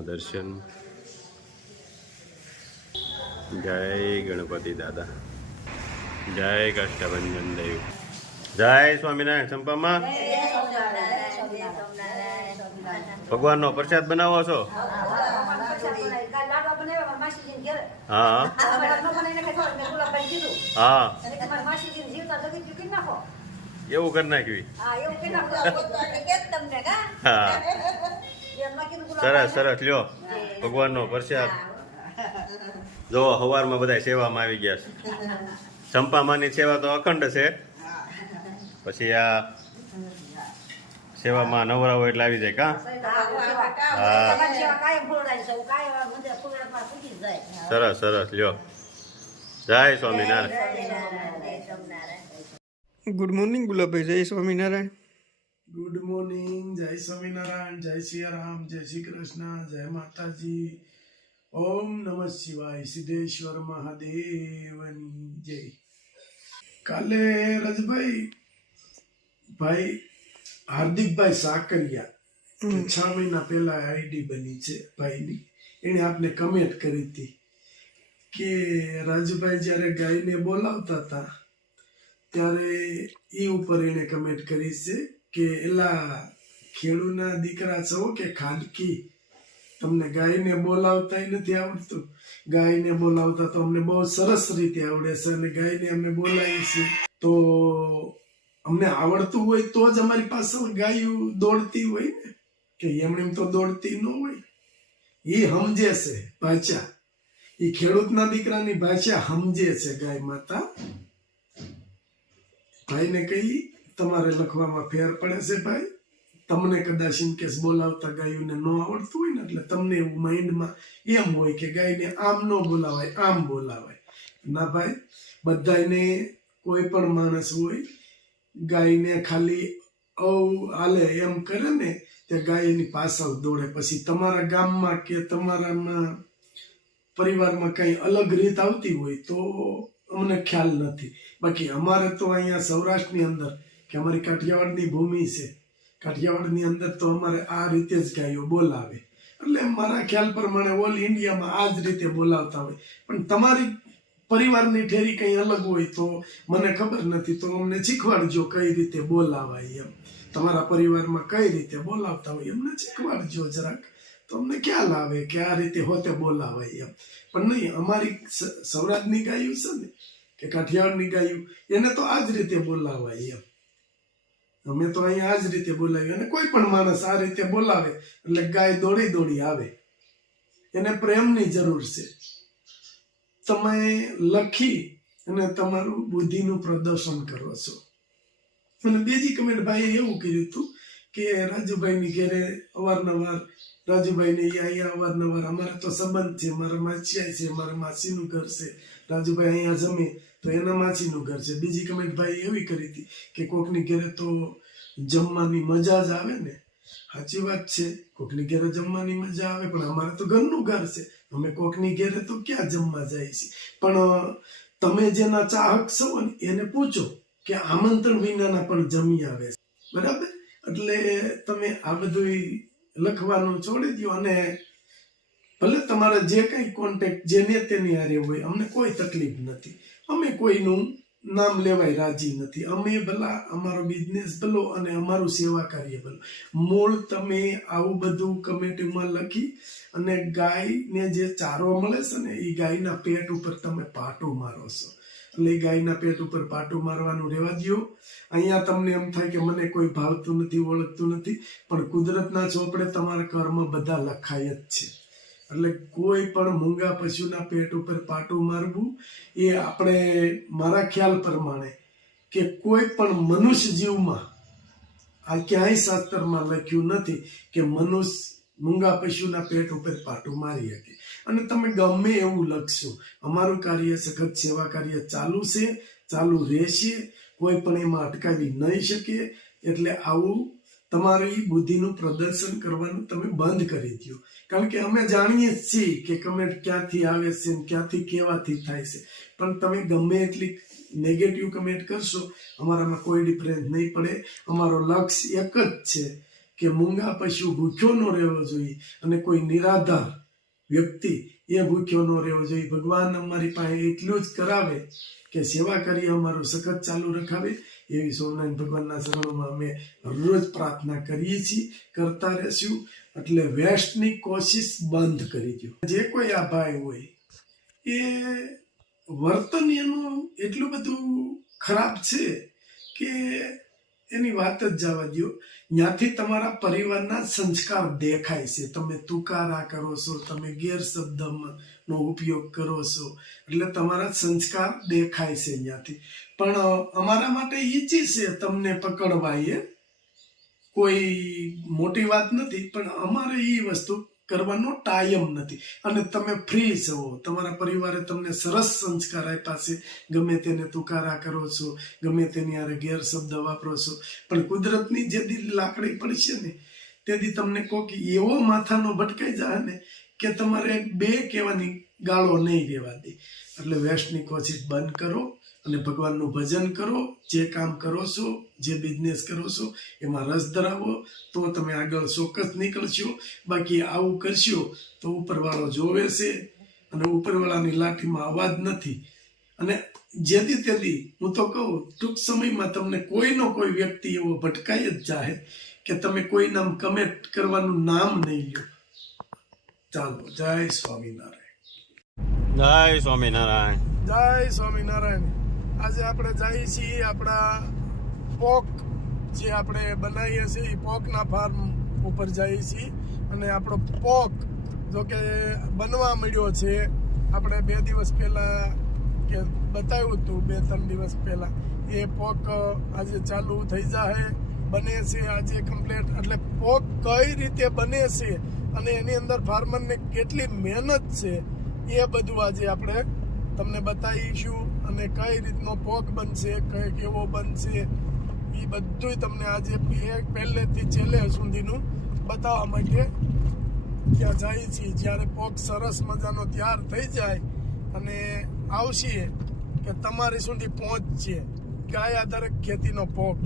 માતાજીના દર્શન. જય ગણપતિ દાદા, જય કાષ્ટભંજન દેવ, જય સ્વામિનારાયણ. સંપામાં ભગવાનનો પ્રસાદ બનાવો છો? હા હા, એવું કરી નાખ્યું. હા, સરસ સરસ. લ્યો ભગવાનનો પ્રસાદ. જો સવારમાં બધા સેવામાં આવી ગયા છે. ચંપામાની સેવા તો અખંડ છે, પછી આ સેવામાં નવરાવો એટલે આવી જાય. કા સરસ સરસ. લ્યો જય સ્વામિનારાયણ. Good morning Gulabbhai. જય સ્વામિનારાયણ. Good morning. જય સ્વામિનારાયણ, જય સિયારામ, જય શ્રી કૃષ્ણ, જય માતાજી. ઓમ નમઃ શિવાય. સિદ્ધેશ્વર મહાદેવની જય. કાલે રજભાઈ હાર્દિકભાઈ સાકરિયા 6 મહિના પહેલા આઈડી બની છે ભાઈની, એને આપને કમેન્ટ કરી હતી કે રાજભાઈ જ્યારે ગાયને બોલાવતા હતા ત્યારે એ ઉપર એને કમેન્ટ કરી છે કે એલા ખેડૂના દીકરા છો કે ખાડકી, તમને ગાયને બોલાવતા નથી આવડતું. ગાયને બોલાવતા તો અમને બહુ સરસ રીતે આવડે છે, અને ગાયને અમે બોલાવીએ છીએ તો અમને આવડતું હોય તો જ અમારી પાસે ગાયું દોડતી હોય ને, કે એમણે તો દોડતી ન હોય. એ સમજે છે ભાષા, એ ખેડૂતના દીકરાની ભાષા સમજે છે ગાય માતા. ભાઈને કહી તમારે લખવામાં ફેર પડે છે ભાઈ. તમને કદાચ ઇન કેસ બોલાવતા ગાયોને ન આવડતું હોય ને, એટલે તમને એવું માઇન્ડમાં એમ હોય કે ગાયને આમ ન બોલાવાય, આમ બોલાવાય. ના ભાઈ, બધાને કોઈ પણ માણસ હોય ગાયને ખાલી હાલે એમ કરે ને તે ગાયની પાછળ દોડે. પછી તમારા ગામમાં કે તમારામાં પરિવારમાં કઈ અલગ રીત આવતી હોય તો અમને ખ્યાલ નથી. બાકી અમારે તો અહીંયા સૌરાષ્ટ્રની અંદર કે અમારી કાઠિયાવાડની ભૂમિ છે, કાઠિયાવાડની અંદર તો અમારે આ રીતે જ ગાયો બોલાવે. એટલે મારા ખ્યાલ પ્રમાણે ઓલ ઇન્ડિયામાં આ જ રીતે બોલાવતા હોય. પણ તમારી પરિવારની ઠેરી કંઈ અલગ હોય તો મને ખબર નથી, તો અમને શીખવાડજો કઈ રીતે બોલાવાય એમ. તમારા પરિવારમાં કઈ રીતે બોલાવતા હોય અમને શીખવાડજો જરાક, તો અમને ખ્યાલ આવે કે આ રીતે હોતે બોલાવાય એમ. પણ નહીં, અમારી સૌરાષ્ટ્રની ગાયું છે ને કે કાઠિયાવાડની ગાયું, એને તો આ જ રીતે બોલાવાય એમ. અમે તો અહીંયા આ જ રીતે બોલાવીએ, અને કોઈ પણ માણસ આ રીતે બોલાવે એટલે ગાય દોડી દોડી આવે. એને પ્રેમની જરૂર છે. તમે લખી અને તમારું બુદ્ધિનું પ્રદર્શન કરો છો. અને બીજી કમેન્ટ ભાઈએ એવું કર્યું હતું કે રાજુભાઈની ઘેરે અવારનવાર, રાજુભાઈને અહીંયા અવારનવાર અમારે તો સંબંધ છે, મારા માછિયા છે, મારા માસીનું ઘર છે, રાજુભાઈ અહીંયા જમે તો એના માછીનું ઘર છે. બીજી કમેન્ટ ભાઈ એવી કરી હતી કે કોકની ઘેરે તો જમવાની મજા જ આવે ને. સાચી વાત છે, કોકની ઘેરે જમવાની મજા આવે, પણ અમારે તો ઘરનું ઘર છે, અમે કોકની ઘેરે તો ક્યાં જમવા જાય છે. પણ તમે જેના ચાહક છો ને એને પૂછો કે આમંત્રણ વિનાના પણ જમી આવે છે, બરાબર? એટલે તમે આ બધું લખવાનું છોડી દો, અને ભલે તમારા જે કઈ કોન્ટેક્ટ જેને તેની હારે હોય, અમને કોઈ તકલીફ નથી. અમે કોઈનું નામ લેવાય રાજી નથી. અમે ભલા અમારો બિઝનેસ ભલો અને અમારું સેવા કાર્ય ભલો. મૂળ તમે આવું બધું કમેન્ટમાં લખી અને ગાયને જે ચારો મળે છે ને એ ગાયના પેટ ઉપર તમે પાટું મારો છો. એટલે ગાયના પેટ ઉપર પાટું મારવાનું રહેવા દો. અહીંયા તમને એમ થાય કે મને કોઈ ભાવતું નથી, ઓળખતું નથી, પણ કુદરતના ચોપડે તમારા કર્મ બધા લખાય જ છે. એટલે કોઈ પણ મૂંગા પશુના પેટ ઉપર પાટું મારવું એ આપણે, મારા ખ્યાલ પ્રમાણે કે કોઈ પણ મનુષ્ય જીવમાં આ ક્યાંય શાસ્ત્રમાં લખ્યું નથી કે મનુષ્ય મૂંગા પશુના પેટ ઉપર પાટું મારી શકે. અને તમે ગમે એવું લખશો, અમારું કાર્ય સખત સેવા કાર્ય ચાલુ છે, ચાલુ રહેશે, કોઈ પણ એમાં અટકાવી નહીં શકે. એટલે આવું તમારી બુદ્ધિનું પ્રદર્શન કરવાનું તમે બંધ કરી દો. કારણ કે અમે જાણીએ છીએ કે કમેન્ટ ક્યાંથી આવે છે, ક્યાંથી કેવાથી થાય છે. પણ તમે ગમે એટલી નેગેટિવ કમેન્ટ કરશો, અમારામાં કોઈ ડિફરન્સ નહીં પડે. અમારો લક્ષ્ય એક જ છે કે મૂંગા પશુ ભૂખ્યો ન રહેવો જોઈએ અને કોઈ નિરાધાર વ્યક્તિ એ ભૂખ્યો ન રહેવો જોઈએ. ભગવાન અમારી પાસે એટલું જ કરાવે કે સેવા કરી અમારું સખત ચાલુ રખાવે એવી સ્વામિનારાયણ ભગવાનના શરણોમાં અમે રોજ પ્રાર્થના કરીએ છીએ, કરતા રહેશું. એટલે વેસ્ટની કોશિશ બંધ કરી દો. જે કોઈ આ ભાઈ હોય એ વર્તન એનું એટલું બધું ખરાબ છે કે એની વાત જ જવા દો. ત્યાંથી તમારા પરિવારના સંસ્કાર દેખાય છે. તમે તુકારા કરો છો, તમે ગેરશબ્દનો ઉપયોગ કરો છો, એટલે તમારા સંસ્કાર દેખાય છે ત્યાંથી. પણ અમારા માટે ઈજી છે તમને પકડવા, એ કોઈ મોટી વાત નથી. પણ અમારે એ વસ્તુ કરવાનો ટાઈમ નથી અને તમે ફ્રી છો. તમારા પરિવારે તમને સરસ સંસ્કાર આપ્યા છે. ગમે તેને તુકારા કરો છો, ગમે તેની હારે ગેરશબ્દ વાપરો છો, પણ કુદરતની જે દી લાકડી પડશે ને તેથી તમને કોક એવો માથાનો ભટકાઈ જાય ને કે તમારે બે કહેવાની ગાળો નહીં રહેવા દે. એટલે વેસ્ટની કોશિશ બંધ કરો અને ભગવાનનું ભજન કરો. જે કામ કરો છો, જે બિઝનેસ કરો છો એમાં રસ ધરાવો તો તમે આગળ ચોક્કસ નીકળશો. બાકી આવું કરશો તો ઉપરવાળો જોવે છે અને ઉપરવાળાની લાઠીમાં અવાજ નથી. અને જેથી તેથી હું તો કહું ટૂંક સમયમાં તમને કોઈનો કોઈ વ્યક્તિ એવો ભટકાઈ જ જાય કે તમે કોઈ નામ કમેન્ટ કરવાનું નામ નહીં લો. ચાલો, જય સ્વામિનારાયણ. જય સ્વામિનારાયણ. જય સ્વામિનારાયણ. આજે આપણે જઈએ છીએ આપણા પોક જે આપણે બનાવીએ છીએ એ પોકના ફાર્મ ઉપર જઈએ છીએ. અને આપણો પોક જો કે બનવા મળ્યો છે. આપણે 2 દિવસ પહેલાં કે બતાવ્યું હતું, 2-3 દિવસ પહેલાં એ પોક આજે ચાલુ થઈ જાય, બને છે આજે કમ્પ્લીટ. એટલે પોક કઈ રીતે બને છે અને એની અંદર ફાર્મરને કેટલી મહેનત છે એ બધું આજે આપણે તમને બતાવીશું. અને કઈ રીતનો પોક બનશે, કેવો બનશે એ બધું તમને આજે પહેલેથી છેલ્લે સુધીનું બતાવવા માટે ત્યાં જાય છીએ. જ્યારે પોક સરસ મજાનો તૈયાર થઈ જાય અને આવશે કે તમારી સુધી પહોંચશે, ગાય આધારિત ખેતીનો પોક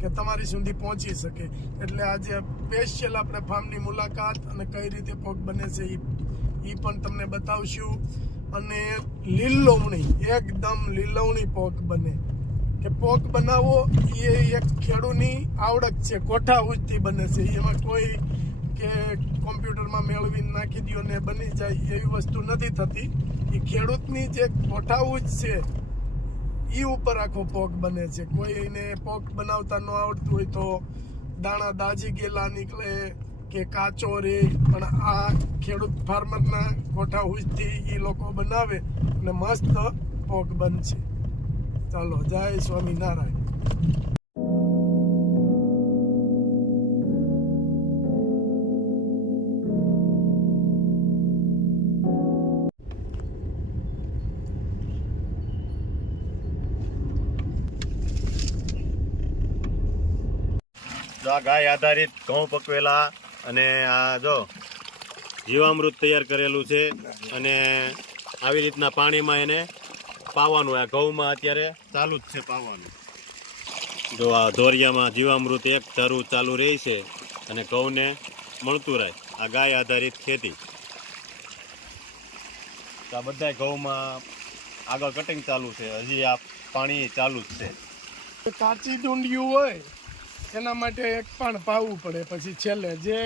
કે તમારી સુધી પહોંચી શકે. એટલે આજે સ્પેશિયલ આપણે ફાર્મની મુલાકાત અને કઈ રીતે પોક બને છે એ પણ તમને બતાવશું. અને લીલવણી, એકદમ લીલવણી પોક બને. કે પોક બનાવવો એ એક ખેડૂતની આવડત છે. કોઠા ઉજથી બને છે. એમાં કોઈ કે કોમ્પ્યુટરમાં મેળવીને નાખી દો ને બની જાય એવી વસ્તુ નથી થતી. એ ખેડૂતની જે કોઠા ઉજ છે એ ઉપર આખો પોક બને છે. કોઈને પોક બનાવતા ન આવડતું હોય તો દાણા દાજી ગયેલા નીકળે કે કાચો રે, પણ આ ખેડૂત ફાર્મરના કોઠા ઉજથી એ લોકો બનાવે અને મસ્ત પોક બનશે. ચાલો, જય સ્વામિનારાયણ. જો આ ગાય આધારિત ઘઉં પકવેલા અને આ જો જીવામૃત તૈયાર કરેલું છે. અને આવી રીતના પાણીમાં એને પાવાનું. આ ઘઉંમાં અત્યારે ચાલુ જ છે પાવાનું. જો આ ધોરિયામાં જીવામૃત એક ધારું ચાલુ રહે છે અને ઘઉંને મળતું રહે. આ ગાય આધારિત ખેતી. તો આ બધા ઘઉંમાં આગળ કટિંગ ચાલુ છે. હજી આ પાણી ચાલુ જ છે. કાચી ડુંડિયું હોય એના માટે એક પણ પાવું પડે. પછી છેલ્લે જે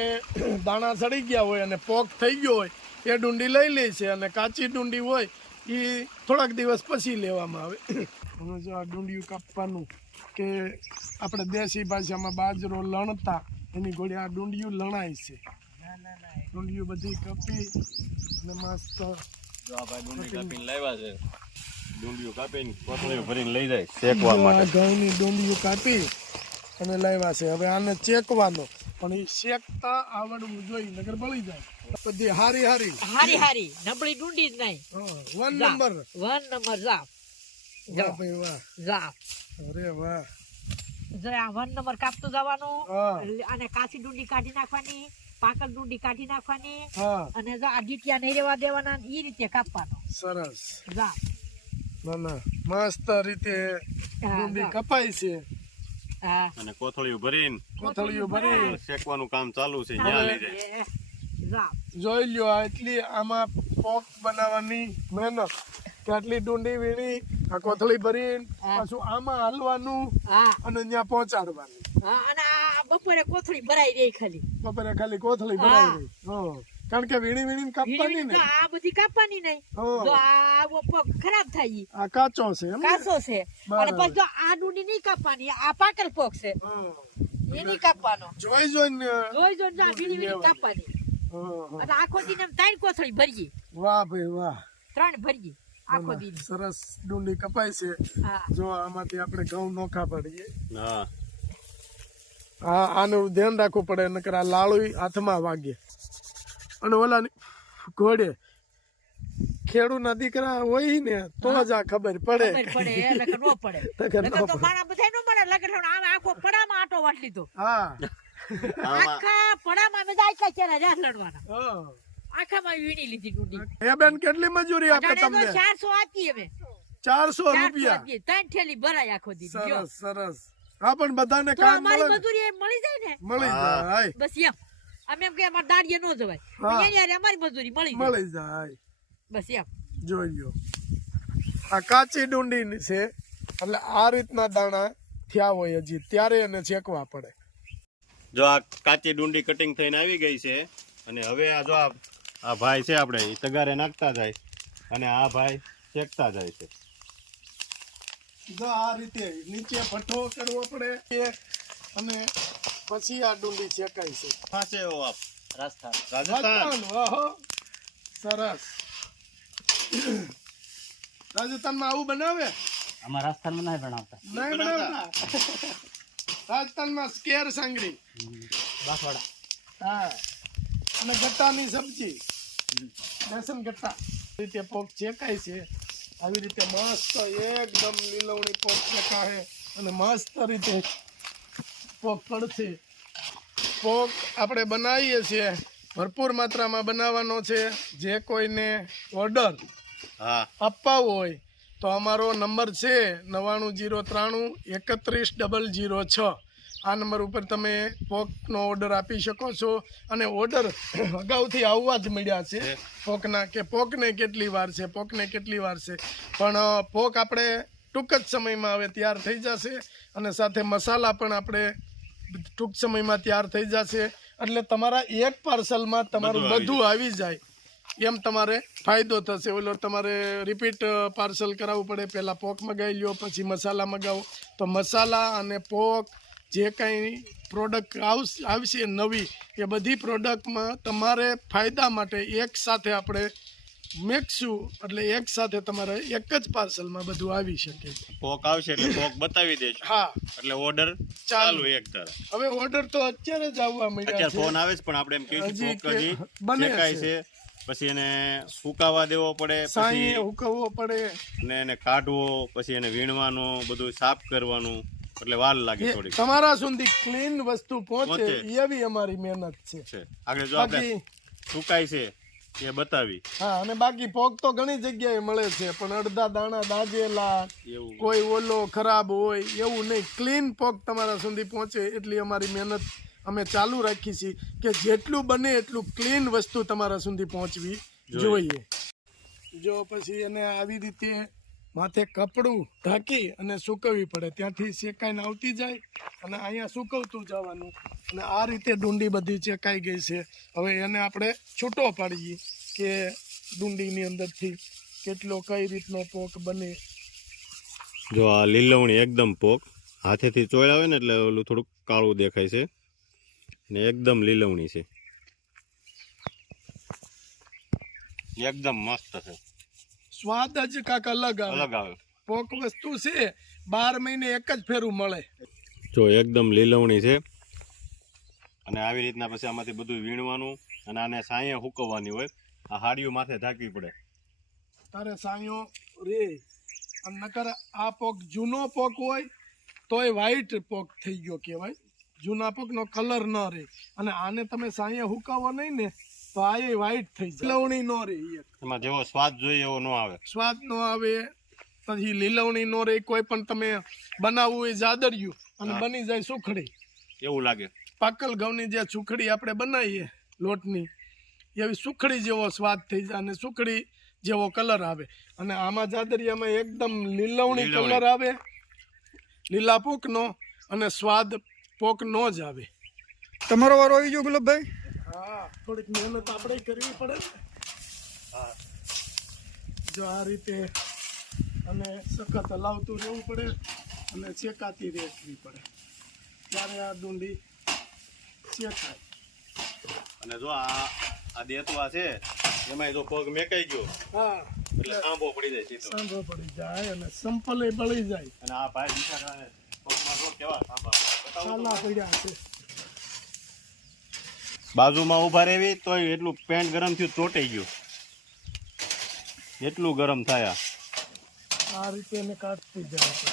દાણા સડી ગયા હોય અને પોક થઈ ગયો હોય એ ડુંડી લઈ લે છે. અને કાચી ડુંડી હોય એ થોડાક દિવસ પછી લેવામાં આવે. હવે જો આ ડુંડિયું કાપવાનું કે આપણે દેશી ભાષામાં બાજરો લણતા એની ઘોડી આ ડુંડિયું લણાય છે. ડુંડિયું બધી કાપી અને મસ્ત જો આ ભાઈ ડુંડી કાપીને લાવ્યા છે. ડુંડિયું કાપીને કોથળીઓ ભરીને લઈ જાય શેકવા માટે. ઘઉંની ડુંડિયું કાપી અને લાવ્યા છે. હવે આને ચેકવાનો, પણ એ શેકતા આવડવું જોઈએ, નગર બળી જાય. બધી હારી હારી હારી હારી નબળી ડુંડી જ નહીં. 1 નંબર. 1 નંબર જાપ વાહ ભાઈ વાહ. જાપ. અરે વાહ. જો આ 1 નંબર કાપતું જવાનું. હા. અને કાચી ડુંડી કાઢી નાખવાની, પાકલ ડુંડી કાઢી નાખવાની. હા, અને જો આ ગીટિયા નહીં રહેવા દેવાના, એ રીતે કાપવાનો. સરસ. જાપ. ના ના, મસ્ત રીતે ડુંડી કપાય છે. હા અને કોથળીઓ ભરીને કોથળીઓ ભરી શેકવાનું કામ ચાલુ છે ત્યાં લઈ જાય. જાઓ. જોઈ લ્યો આ એટલી આમાં પોક બનાવવાની મહેનત કે આટલી ડુંડી વીણી આ કોથળી ભરીને હા. પાછું આમાં હાલવાનું હા અને ત્યાં પહોંચાડવાનું હા અને આ બપોરે કોથળી ભરાઈ રહી ખાલી બપોરે ખાલી કોથળી ભરાઈ ગઈ હં. કારણ કે વીણી વીણીને કાપવાની વીણી ને તો આ બધી કાપવાની નહીં હા. જો આ પગ ખરાબ થાય ઈ. આ કાચો છે એમ ને? કાચો છે અને બરાબર. પછી જો આ ડુંડી નહીં કાપવાની આ પાકલ પગ છે હં. એ નહીં કાપવાનો જોઈ જોઈને જોઈ જોઈને જો આ વીણી વીણી લેવાની. કાપવાની હં, હં. અને આખો દી ને 3 કોથળી ભરીએ વાહ ભાઈ વાહ 3 ભરીએ આખો દી સરસ ડુંડી કપાય છે હા જો આમાંથી આપણે ઘઉં નોખા પડીએ હા હા આનું ધ્યાન રાખવું પડે નકર આ લાળુ હાથમાં વાગે અને ઓલા ઘોડે ખેડૂના દીકરા હોય ને તો જ આ ખબર પડે ખબર પડે લગન નો પડે લગન ન લગન તો પડે. મારા બધા નો પડે લગન આમ આખો પડામાં આટો વાટ લીધો હા આખા પડામાં બધા આખા ચેરા રાત લડવાના હા. આખામાં વીણી લીધી ડુંડી એ બેન કેટલી મજૂરી આપે અટાણે તો તમને 400 આપીએ અમે 400 400 રૂપિયા આપીએ 3 થેલી ભરાય આખો દી જો સરસ સરસ હા પણ બધાને તો કામ અમારી મળે ને? મજૂરી એમ મળી જાય ને મળી જાય બસ એમ અમે એમ કે અમાર દાડીએ નો જવાય હા. અહીંયા અમારી મજૂરી મળી જાય મળી જાય બસ એમ જોઈ લ્યો આ કાચી ડુંડી છે એટલે આ રીતના દાણા થયા હોય હજી ત્યારે એને ચેકવા પડે જો આ કાચી ડુંડી કટિંગ થઈને આવી ગઈ છે અને હવે આ જો આ ભાઈ છે આપણે એ તગારે નાખતા જાય અને આ ભાઈ શેકતા જાય છે. જો આ રીતે નીચે ભઠ્ઠો કરવો પડે અને પછી આ ડુંડી ચેકાય છે પાસે એવો આપ રાજસ્થાન રાજસ્થાન રાજસ્થાન વાહ સરસ રાજસ્થાનમાં આવું બનાવે અમારા રાજસ્થાનમાં નહીં બનાવતા નહીં બનાવતા રાજસ્થાનમાં સ્કેર સાંગરી બાસવાડા હા અને ગટ્ટાની સબ્જી બેસન ગટ્ટા રીતે પોક ચેકાય છે આવી રીતે મસ્ત એકદમ લીલવણી પોક ચેકાય અને મસ્ત રીતે પોક પડશે પોક આપણે બનાવીએ છીએ ભરપૂર માત્રામાં બનાવવાનો છે જે કોઈને ઓર્ડર હા આપવા હોય તો અમારો નંબર છે 9903313006 આ નંબર ઉપર તમે પોકનો ઓર્ડર આપી શકો છો અને ઓર્ડર અગાઉથી આવવા જ મળ્યા છે પોકના કે પોકને કેટલી વાર છે પણ પોક આપણે ટૂંક જ સમયમાં હવે તૈયાર થઈ જશે અને સાથે મસાલા પણ આપણે ટૂંક સમયમાં તૈયાર થઈ જશે એટલે તમારા એક પાર્સલમાં તમારું બધું આવી જાય એમ તમારે ફાયદો થશે ઓલો તમારે રિપીટ પાર્સલ કરાવવું પડે પહેલાં પોક મગાવી લ્યો પછી મસાલા મગાવો તો મસાલા અને પોક જે કાંઈ પ્રોડક્ટ આવશે નવી એ બધી પ્રોડક્ટમાં તમારે ફાયદા માટે એક સાથે આપણે મેકશું એટલે એક સાથે તમારે એક જ પાર્સલમાં બધું આવી શકે પોક આવશે એટલે પોક બતાવી દેજો હા એટલે ઓર્ડર ચાલુ એક તરફ. હવે ઓર્ડર તો અત્યારે જ આવવા મળ્યા અત્યારે છે ફોન આવે છે પણ આપણે એમ કહીશું હજી પોક હજી કે બને શેકાય છે. છે પછી એને સુકાવા દેવો પડે સાંઈ પછી હુકવવો પડે અને એને કાઢવો પછી એને વીણવાનું બધું સાફ કરવાનું એટલે વાર લાગે એ થોડીક તમારા સુધી ક્લીન વસ્તુ પહોંચે પહોંચે. એવી અમારી મહેનત છે છે આગળ જો આપણે બાકી સુકાય છે એ બતાવી હા અને બાકી પોક તો ઘણી જગ્યાએ મળે છે પણ અડધા દાણા દાજેલા એવું કોઈ ઓલો ખરાબ હોય એવું નહીં ક્લીન પોક તમારા સુધી પહોંચે એટલી અમારી મહેનત અમે ચાલુ રાખી છીએ કે જેટલું બને એટલું ક્લીન વસ્તુ તમારા સુધી પહોંચવી જોઈએ જો પછી એને આવી રીતે માથે કપડું ઢાંકી અને સૂકવવી પડે ત્યાંથી શેકાઈને આવતી જાય અને અહીંયા સૂકવતું જવાનું અને આ રીતે ડુંડી બધી ચેકાઈ ગઈ છે હવે એને આપણે છૂટો પાડીએ કે ડુંડીની અંદરથી કેટલો કઈ રીતનો પોક બને જો આ લીલવણી એકદમ પોક હાથેથી ચોળ્યા હોય ને એટલે ઓલું થોડુંક કાળું દેખાય છે ને એકદમ લીલવણી છે એકદમ મસ્ત છે સ્વાદ જ કાંક અલગ આવે અલગ આવે પોક વસ્તુ છે 12 મહિને એક જ ફેરું મળે જો એકદમ લીલવણી છે અને આવી રીતના પછી આમાંથી બધું વીણવાનું અને આને સાંયે હુકવવાની હોય આ હાડીઓ માથે ઢાંકવી પડે તારે સાંયો રે અને નકર આ પોક જૂનો પોક હોય તોય વ્હાઈટ પોક થઈ ગયો કહેવાય જૂના પોકનો કલર ન રહે અને આને તમે સાંયે હુકાવો નહીં ને તો આ વ્હાઈટ થઈ જાય લીલવણી ન રહે એમાં જેવો સ્વાદ જોઈએ એવો ન આવે સ્વાદ ન આવે પછી લીલવણી ન રહે કોઈ પણ તમે બનાવવું હોય જાદરિયું અને બની જાય સુખડી. એવું લાગે. પાકલ ઘઉંની જે સુખડી આપણે બનાવીએ લોટની એવી સુખડી જેવો સ્વાદ થઈ જાય અને સુખડી જેવો કલર આવે. અને આમાં જાદરિયામાં એકદમ લીલવણી કલર આવે, લીલા પોકનો, અને સ્વાદ પોકનો જ આવે. તમારો વારો આવી ગયો ગુલાબભાઈ. હા, થોડીક મહેનત આપણે કરવી પડે ને. જો આ રીતે અને સખત હલાવતું રહેવું પડે અને શેકાતી રહેવી પડે ત્યારે આ ડુંડી શેકાય. અને જો આ દેતવા છે એમાં જો પગ મેકાઈ ગયો હા, એટલે સાંભો પડી જાય સીધો. સાંભો પડી જાય અને સંપલે બળી જાય. અને આ ભાઈ બિચારાને પગમાં જો કેવા સાંભા સાલા પડ્યા છે. બાજુમાં ઊભા રહેવી તોય એટલું પેન્ટ ગરમ થયું ચોંટાઈ ગયું, એટલું ગરમ થયા. આ રીતે એને કાઢતી જાય છે.